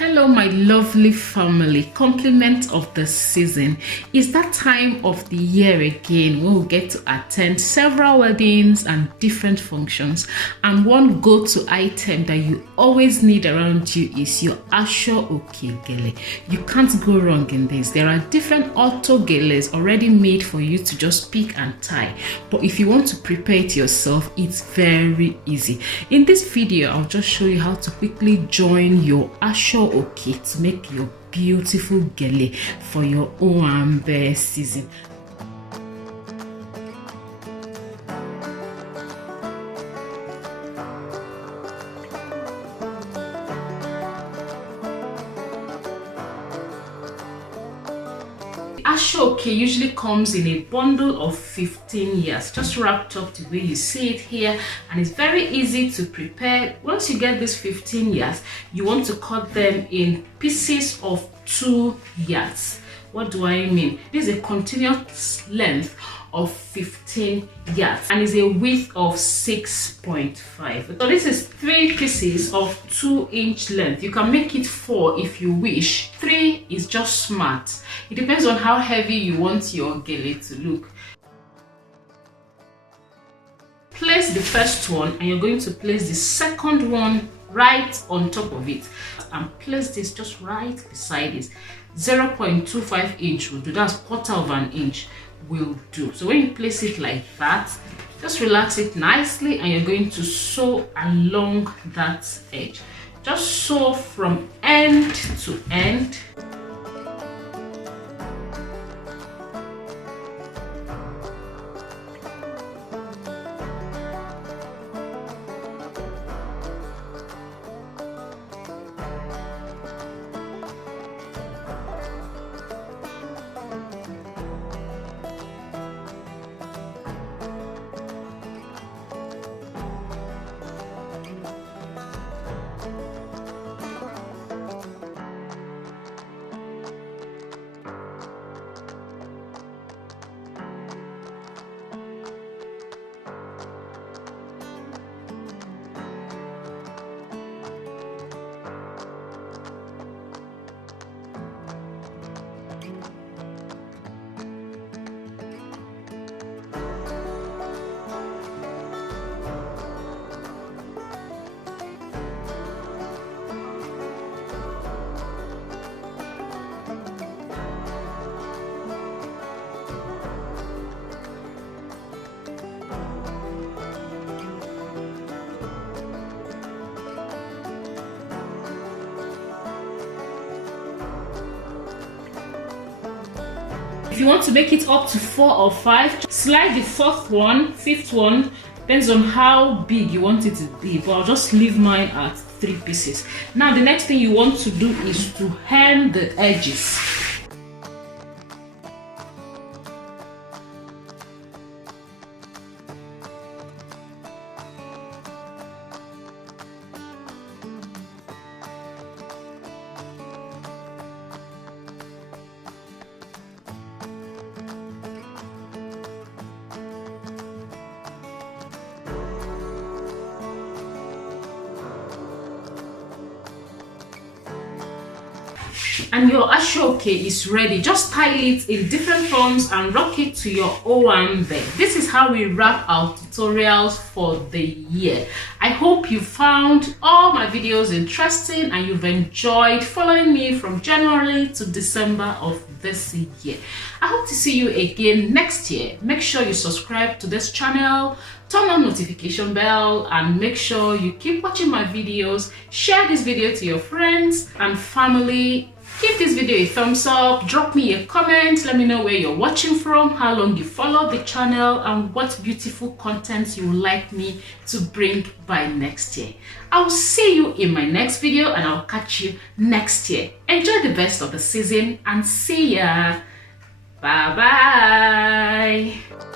Hello my lovely family, compliment of the season. It's that time of the year again when we get to attend several weddings and different functions, and one go-to item that you always need around you is your aso-oke gele. You can't go wrong in this. There are different auto geles already made for you to just pick and tie, but if you want to prepare it yourself, it's very easy. In this video I'll just show you how to quickly join your aso-oke to make your beautiful gele for your owambe season. Aso-oke usually comes in a bundle of 15 years, just wrapped up the way you see it here, and it's very easy to prepare. Once you get these 15 years, you want to cut them in pieces of 2 yards. What do I mean? This is a continuous length of 15 yards and is a width of 6.5. So this is 3 pieces of 2-inch length. You can make it 4 if you wish. 3 is just smart. It depends on how heavy you want your gele to look. Place the first one and you're going to place the second one right on top of it, and place this just right beside it. 0.25 inch will do. That's 1/4 of an inch will do. So when you place it like that, just relax it nicely and you're going to sew along that edge. Just sew from end to end. If you want to make it up to 4 or 5, slide the 4th one, 5th one, depends on how big you want it to be, but I'll just leave mine at 3 pieces. Now the next thing you want to do is to hem the edges. And your aso-oke is ready. Just tie it in different forms and rock it to your owambe. This is how we wrap our tutorials for the year. I hope you found all my videos interesting and you've enjoyed following me from January to December of this year. I hope to see you again next year. Make sure you subscribe to this channel, turn on notification bell, and make sure you keep watching my videos. Share this video to your friends and family. Give this video a thumbs up, drop me a comment, let me know where you're watching from, how long you follow the channel, and what beautiful content you would like me to bring by next year. I'll see you in my next video and I'll catch you next year. Enjoy the best of the season and see ya. Bye bye.